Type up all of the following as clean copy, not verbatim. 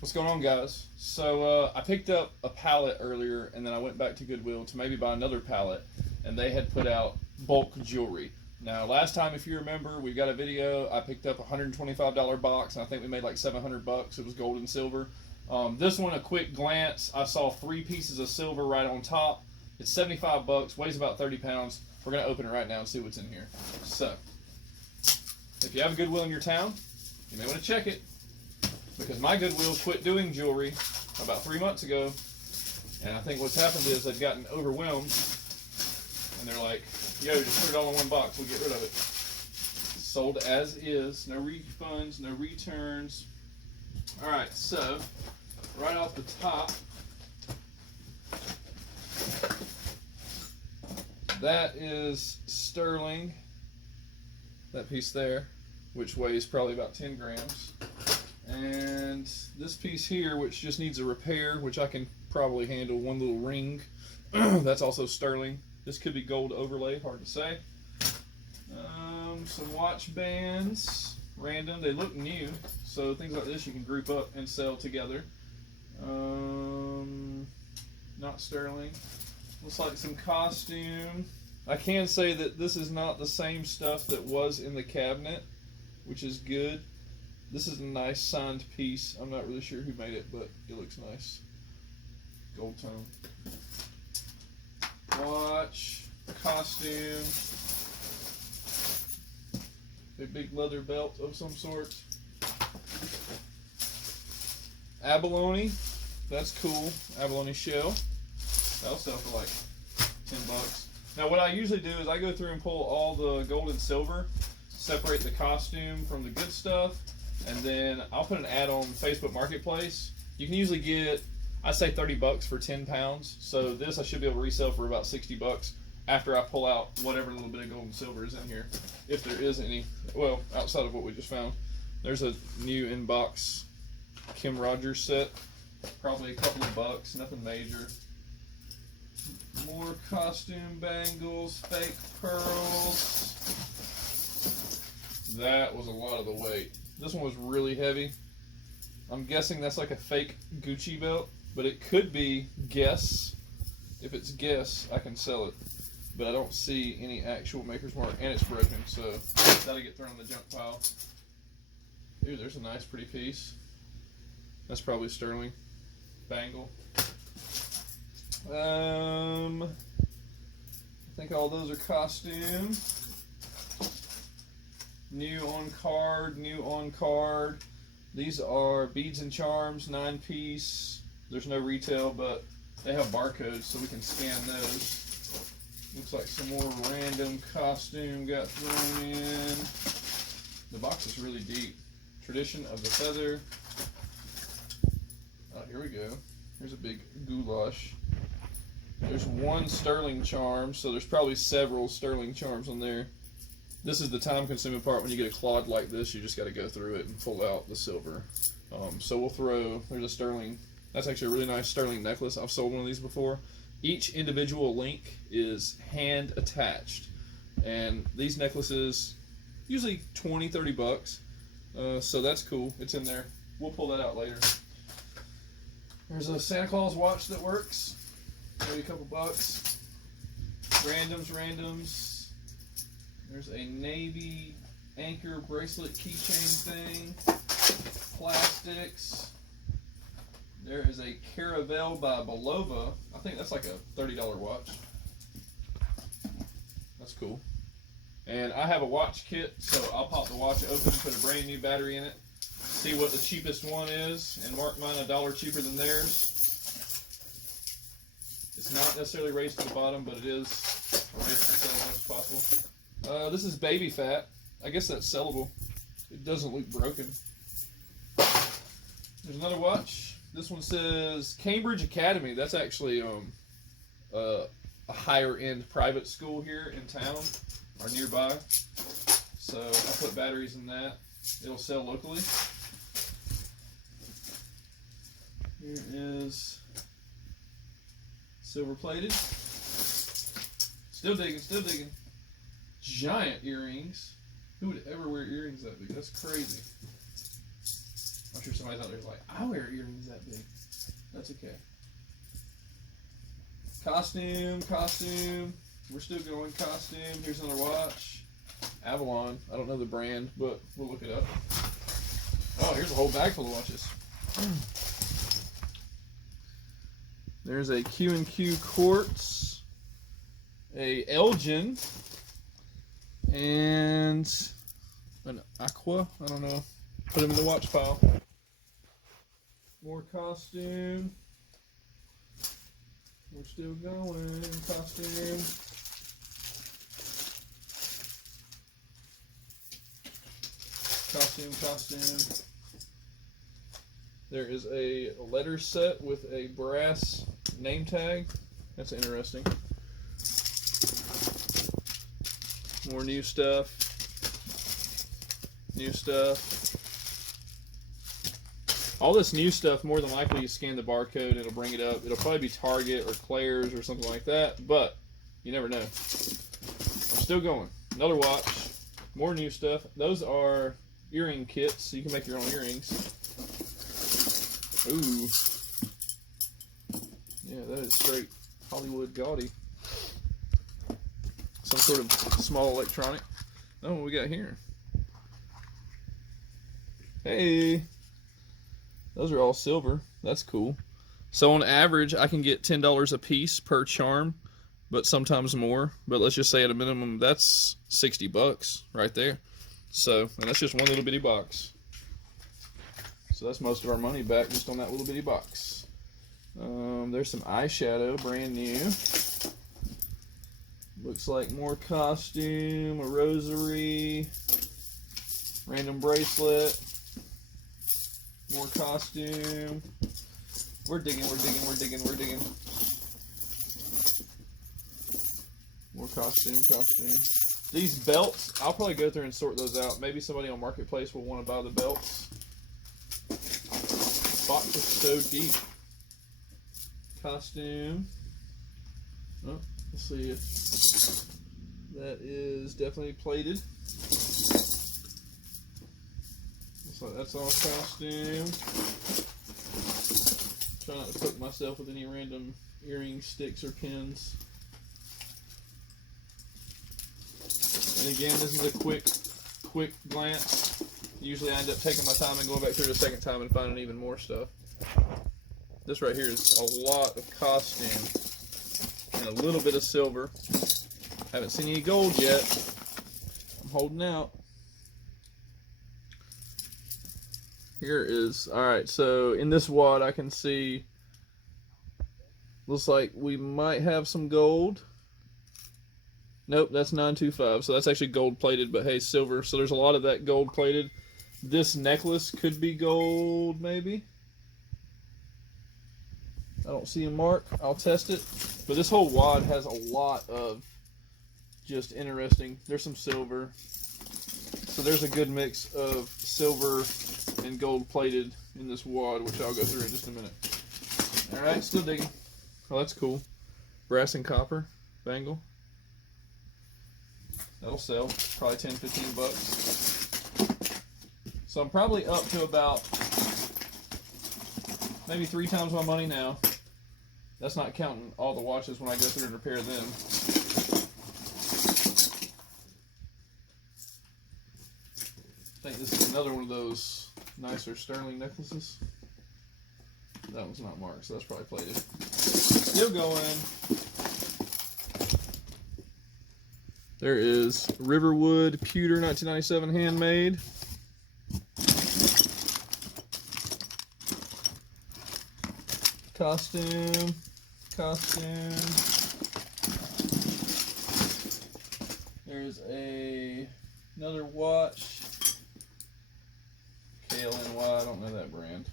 What's going on, guys? So I picked up a pallet earlier, and then I went back to Goodwill to maybe buy another pallet, and they had put out bulk jewelry. Now, last time, if you remember, we got a video. I picked up a $125 box, and I think we made like $700. It was gold and silver. This one, a quick glance, I saw 3 pieces of silver right on top. It's $75, weighs about 30 pounds. We're gonna open it right now and see what's in here. So, if you have a Goodwill in your town, you may want to check it, because my Goodwill quit doing jewelry about 3 months ago, and I think what's happened is they've gotten overwhelmed, and they're like, yo, just put it all in one box, we'll get rid of it. Sold as is, no refunds, no returns. Alright, so, right off the top, that is sterling, that piece there, which weighs probably about 10 grams. And this piece here, which just needs a repair, which I can probably handle, one little ring, that's also sterling. This could be gold overlay, hard to say. Some watch bands, random, they look new, so things like this you can group up and sell together. Not sterling. Looks like some costume. I can say that this is not the same stuff that was in the cabinet, which is good. This is a nice signed piece. I'm not really sure who made it, but it looks nice. Gold tone. Watch, costume, a big leather belt of some sort. Abalone, that's cool. Abalone shell. That'll sell for like $10. Now what I usually do is I go through and pull all the gold and silver, separate the costume from the good stuff, and then I'll put an ad on Facebook Marketplace. You can usually get, I say $30 for 10 pounds. So this I should be able to resell for about $60 after I pull out whatever little bit of gold and silver is in here, if there is any. Well, outside of what we just found. There's a new in-box Kim Rogers set, probably a couple of bucks, nothing major. More costume bangles, fake pearls. That was a lot of the weight. This one was really heavy. I'm guessing that's like a fake Gucci belt, but it could be Guess. If it's Guess, I can sell it. But I don't see any actual maker's mark, and it's broken, so that'll get thrown in the junk pile. Ooh, there's a nice pretty piece. That's probably sterling. Bangle. I think all those are costume. New on card. These are beads and charms, 9-piece. There's no retail, but they have barcodes, so we can scan those. Looks like some more random costume got thrown in. The box is really deep. Tradition of the feather. Oh, here we go. Here's a big goulash. There's one sterling charm, so there's probably several sterling charms on there. This is the time-consuming part. When you get a clod like this, you just got to go through it and pull out the silver. So we'll throw, there's a sterling, that's actually a really nice sterling necklace. I've sold one of these before. Each individual link is hand attached. And these necklaces, usually 20, 30 bucks. So that's cool. It's in there. We'll pull that out later. There's a Santa Claus watch that works. Maybe a couple bucks. Randoms. There's a navy anchor bracelet keychain thing. Plastics. There is a Caravel by Belova. I think that's like a $30 watch. That's cool. And I have a watch kit, so I'll pop the watch open, put a brand new battery in it, see what the cheapest one is, and mark mine $1 cheaper than theirs. It's not necessarily raised to the bottom, but it is raised to sell as much as possible. This is baby fat. I guess that's sellable. It doesn't look broken. There's another watch. This one says Cambridge Academy. That's actually a higher end private school here in town or nearby. So I put batteries in that. It'll sell locally. Here is silver plated. Still digging. Giant earrings. Who would ever wear earrings that big? That's crazy. I'm sure somebody's out there like, I wear earrings that big. That's okay. Costume. We're still going costume. Here's another watch. Avalon. I don't know the brand, but we'll look it up. Oh, here's a whole bag full of watches. There's a Q&Q Quartz, a Elgin, and an Aqua. I don't know. Put them in the watch pile. More costume. We're still going. Costume. Costume. There is a letter set with a brass name tag. That's interesting. More new stuff. All this new stuff, more than likely you scan the barcode, it'll bring it up. It'll probably be Target or Claire's or something like that, but you never know. I'm still going. Another watch. More new stuff. Those are earring kits, so you can make your own earrings. Ooh. Yeah, that is straight Hollywood gaudy. Some sort of small electronic. Oh, what we got here? Hey. Those are all silver. That's cool. So on average, I can get $10 a piece per charm, but sometimes more. But let's just say at a minimum, that's $60 right there. So, and that's just one little bitty box. So that's most of our money back just on that little bitty box. There's some eyeshadow, brand new. Looks like more costume, a rosary, random bracelet, more costume. We're digging. More costume. These belts, I'll probably go through and sort those out. Maybe somebody on Marketplace will want to buy the belts. Box is so deep. Costume. Oh, let's see if that is definitely plated. Looks like that's all costume. Try not to poke myself with any random earring sticks or pins. And again, this is a quick glance. Usually I end up taking my time and going back through the second time and finding even more stuff. This right here is a lot of costume and a little bit of silver. Haven't seen any gold yet. I'm holding out. Here is, alright, so in this wad I can see, looks like we might have some gold. Nope, that's 925, so that's actually gold plated, but hey, silver. So there's a lot of that gold plated. This necklace could be gold, maybe. I don't see a mark. I'll test it. But this whole wad has a lot of just interesting. There's some silver. So there's a good mix of silver and gold plated in this wad, which I'll go through in just a minute. Alright, still digging. Oh, that's cool. Brass and copper bangle. That'll sell. Probably 10, 15 bucks. So I'm probably up to about maybe 3 times my money now. That's not counting all the watches when I go through and repair them. I think this is another one of those nicer sterling necklaces. That one's not marked, so that's probably plated. Still going. There is Riverwood Pewter 1997 handmade. Costume. There's another watch. KLNY, I don't know that brand.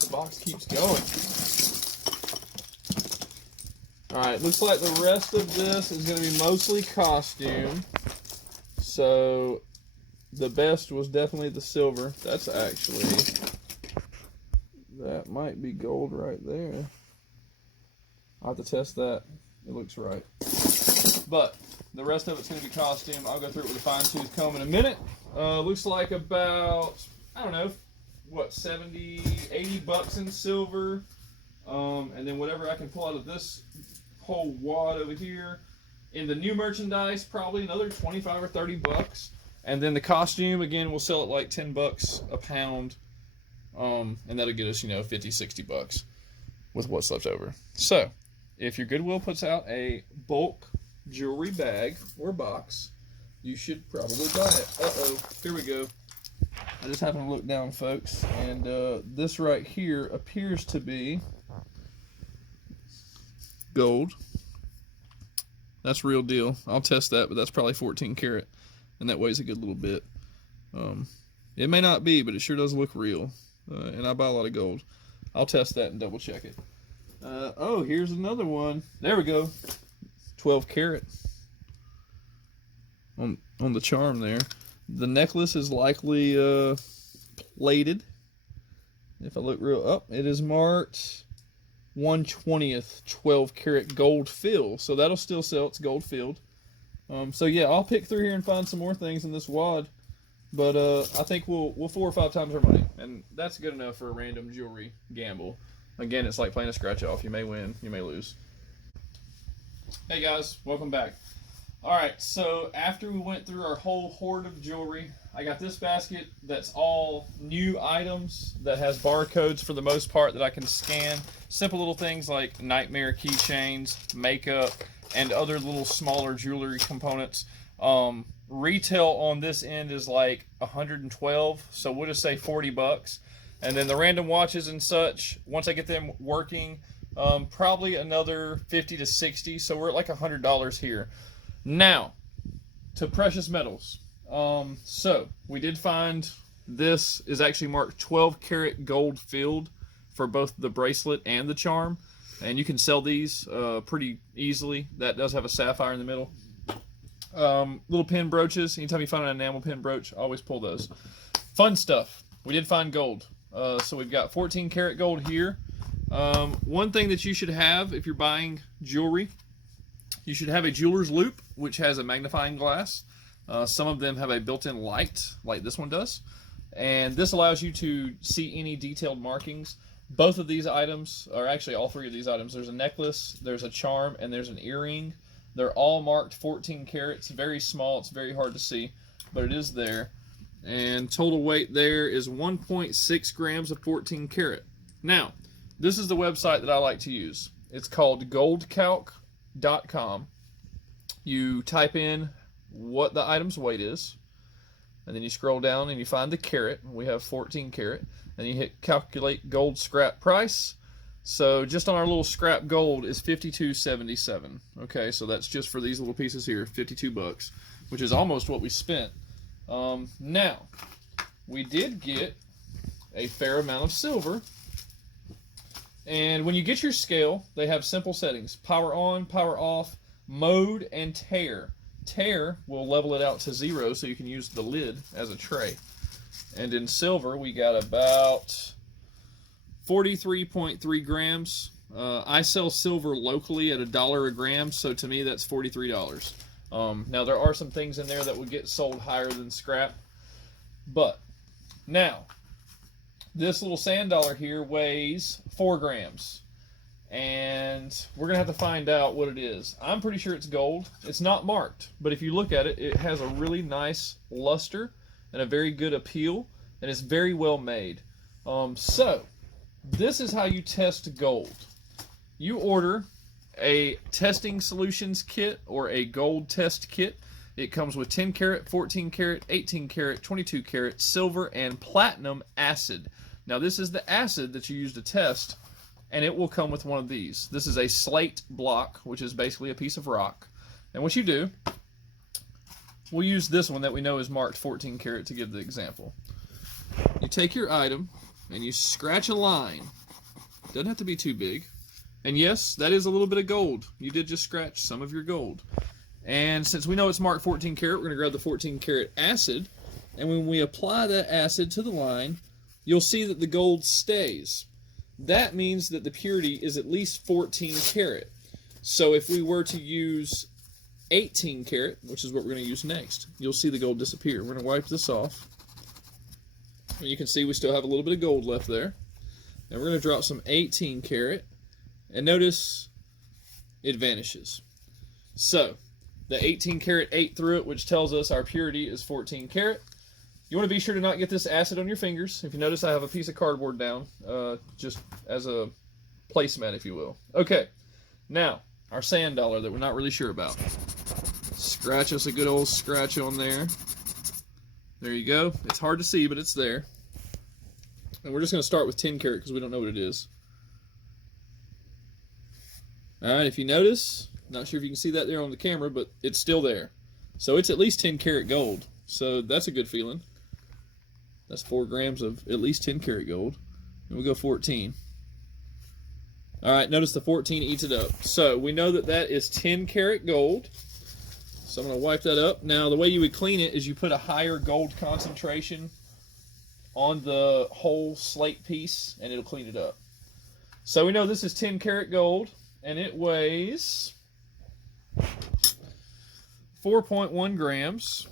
The box keeps going. Alright, looks like the rest of this is going to be mostly costume. So, the best was definitely the silver. That's actually, that might be gold right there. I'll have to test that. It looks right. But, The rest of it's going to be costume. I'll go through it with a fine-tooth comb in a minute. Looks like about, I don't know, what, 70, 80 bucks in silver. And then whatever I can pull out of this whole wad over here. In the new merchandise, probably another 25 or 30 bucks. And then the costume, again, we'll sell it like 10 bucks a pound. And that'll get us, 50, 60 bucks with what's left over. So, if your Goodwill puts out a bulk jewelry bag or box, you should probably buy it. Uh-oh, here we go. I just happened to look down, folks, and this right here appears to be gold. That's real deal. I'll test that, but that's probably 14 karat, and that weighs a good little bit. It may not be, but it sure does look real, and I buy a lot of gold. I'll test that and double check it. Oh, here's another one. There we go. 12 karat on the charm there. The necklace is likely plated. If I look real up, it is marked 1/20th 12 karat gold fill. So that'll still sell. It's gold filled. So yeah, I'll pick through here and find some more things in this wad. But I think we'll 4 or 5 times our money, and that's good enough for a random jewelry gamble. Again, it's like playing a scratch off. You may win, you may lose. Hey guys, welcome back. Alright, so after we went through our whole hoard of jewelry, I got this basket that's all new items that has barcodes for the most part that I can scan. Simple little things like nightmare keychains, makeup, and other little smaller jewelry components. Retail on this end is like 112, so we'll just say 40 bucks. And then the random watches and such, once I get them working, probably another 50 to 60, so we're at like $100 here. Now, to precious metals. So, we did find this is actually marked 12 karat gold filled for both the bracelet and the charm. And you can sell these pretty easily. That does have a sapphire in the middle. Little pin brooches. Anytime you find an enamel pin brooch, always pull those. Fun stuff. We did find gold. So we've got 14 karat gold here. One thing that you should have if you're buying jewelry, you should have a jeweler's loupe, which has a magnifying glass. Some of them have a built-in light, like this one does. And this allows you to see any detailed markings. Both of these items, or actually all 3 of these items, there's a necklace, there's a charm, and there's an earring. They're all marked 14 carats, very small, it's very hard to see, but it is there. And total weight there is 1.6 grams of 14 karat. Now, this is the website that I like to use. It's called goldcalc.com. You type in what the item's weight is, and then you scroll down and you find the carat. We have 14 karat. And you hit calculate gold scrap price. So just on our little scrap gold is $52.77. Okay, so that's just for these little pieces here, 52 bucks, which is almost what we spent. Now, we did get a fair amount of silver. And when you get your scale, they have simple settings: power on, power off, mode, and tare. Tare will level it out to 0 so you can use the lid as a tray. And in silver, we got about 43.3 grams. I sell silver locally at $1 a gram, so to me that's $43. Now there are some things in there that would get sold higher than scrap. But now, this little sand dollar here weighs 4 grams. And we're going to have to find out what it is. I'm pretty sure it's gold. It's not marked, but if you look at it, it has a really nice luster and a very good appeal, and it's very well made. So, this is how you test gold. You order a testing solutions kit or a gold test kit. It comes with 10 karat, 14 karat, 18 karat, 22 karat, silver, and platinum acid. Now, this is the acid that you use to test, and it will come with one of these. This is a slate block, which is basically a piece of rock. And what you do, we'll use this one that we know is marked 14 karat to give the example. You take your item and you scratch a line. Doesn't have to be too big. And yes, that is a little bit of gold. You did just scratch some of your gold. And since we know it's marked 14 karat, we're going to grab the 14 karat acid. And when we apply that acid to the line, you'll see that the gold stays. That means that the purity is at least 14 karat. So if we were to use 18 karat, which is what we're going to use next. You'll see the gold disappear. We're going to wipe this off. And you can see we still have a little bit of gold left there. And we're going to drop some 18 karat. And notice it vanishes. So, the 18 karat ate through it, which tells us our purity is 14 karat. You want to be sure to not get this acid on your fingers. If you notice, I have a piece of cardboard down, just as a placemat, if you will. Okay, now, our sand dollar that we're not really sure about. Scratch us a good old scratch on there. There you go. It's hard to see, but it's there. And we're just going to start with 10 karat because we don't know what it is. Alright, if you notice, not sure if you can see that there on the camera, but it's still there. So it's at least 10 karat gold. So that's a good feeling. That's 4 grams of at least 10 karat gold. And we'll go 14. Alright, notice the 14 eats it up. So we know that that is 10 karat gold. So I'm going to wipe that up. Now the way you would clean it is you put a higher gold concentration on the whole slate piece and it'll clean it up. So we know this is 10 karat gold and it weighs 4.1 grams.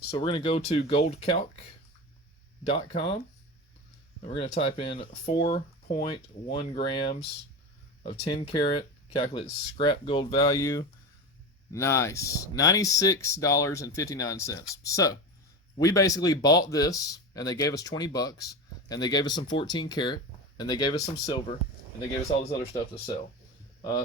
So we're going to go to goldcalc.com and we're going to type in 4.1 grams of 10 karat, calculate scrap gold value. Nice. $96.59. So we basically bought this and they gave us 20 bucks and they gave us some 14 karat and they gave us some silver and they gave us all this other stuff to sell.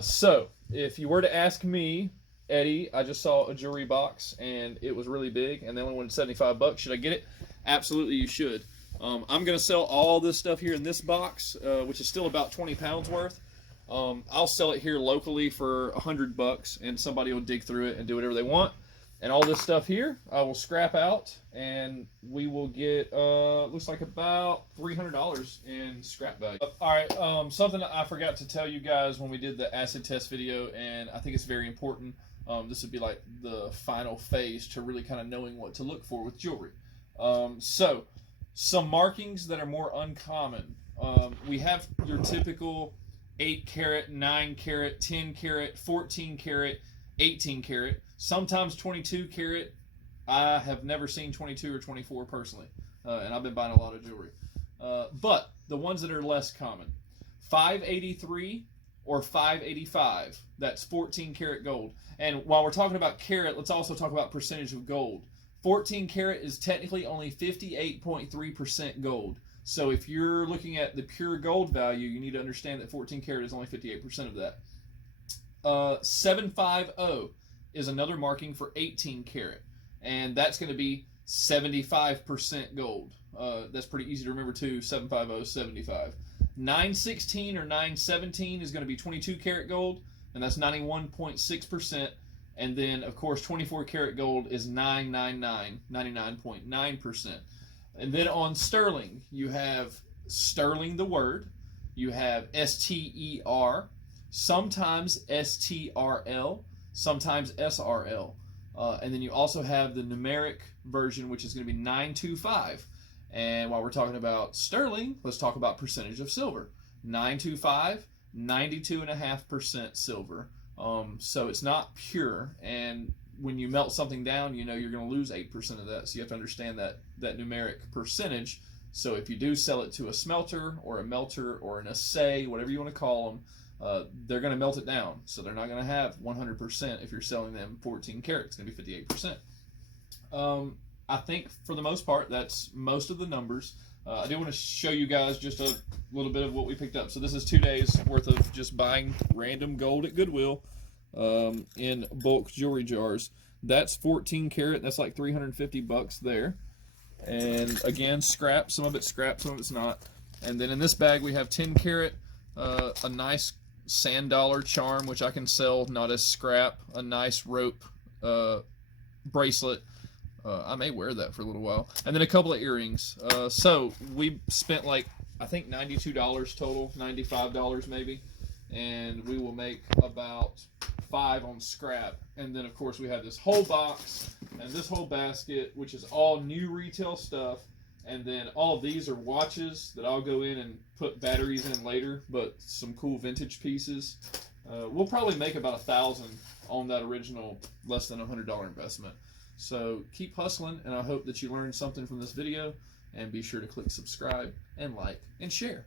So if you were to ask me, Eddie, I just saw a jewelry box and it was really big and they only wanted 75 bucks. Should I get it? Absolutely, you should. I'm going to sell all this stuff here in this box, which is still about 20 pounds worth. I'll sell it here locally for 100 bucks and somebody will dig through it and do whatever they want. And all this stuff here, I will scrap out and we will get, looks like about $300 in scrap value. Alright, something I forgot to tell you guys when we did the acid test video, and I think it's very important. This would be like the final phase to really kind of knowing what to look for with jewelry. So, some markings that are more uncommon. We have your typical 8 karat, 9 karat, 10 karat, 14 karat, 18 karat, sometimes 22 karat. I have never seen 22 or 24 personally, and I've been buying a lot of jewelry. But the ones that are less common, 583 or 585, that's 14 karat gold. And while we're talking about karat, let's also talk about percentage of gold. 14 karat is technically only 58.3% gold. So if you're looking at the pure gold value, you need to understand that 14 karat is only 58% of that. 750 is another marking for 18 karat, and that's going to be 75% gold. That's pretty easy to remember too, 750, 75. 916 or 917 is going to be 22 karat gold, and that's 91.6%. And then, of course, 24 karat gold is 999, 99.9%. And then on sterling, you have sterling the word, you have STER, sometimes STRL, sometimes SRL. And then you also have the numeric version, which is going to be 925. And while we're talking about sterling, let's talk about percentage of silver. 925, 92.5% silver. So it's not pure, and when you melt something down, you know you're going to lose 8% of that. So you have to understand that numeric percentage. So if you do sell it to a smelter or a melter or an assay, whatever you want to call them, they're going to melt it down. So they're not going to have 100% if you're selling them 14 karat. It's going to be 58%. I think for the most part, that's most of the numbers. I do want to show you guys just a little bit of what we picked up. So this is 2 days worth of just buying random gold at Goodwill in bulk jewelry jars. That's 14 karat. That's like 350 bucks there. And again, scrap. Some of it's scrap, some of it's not. And then in this bag we have 10 karat, a nice sand dollar charm, which I can sell not as scrap, a nice rope bracelet. I may wear that for a little while. And then a couple of earrings. So we spent like, I think $92 total, $95 maybe. And we will make about 5 on scrap. And then of course we have this whole box and this whole basket, which is all new retail stuff. And then all of these are watches that I'll go in and put batteries in later, but some cool vintage pieces. we'll probably make about $1,000 on that original less than $100 investment. So keep hustling, and I hope that you learned something from this video, and be sure to click subscribe and like and share.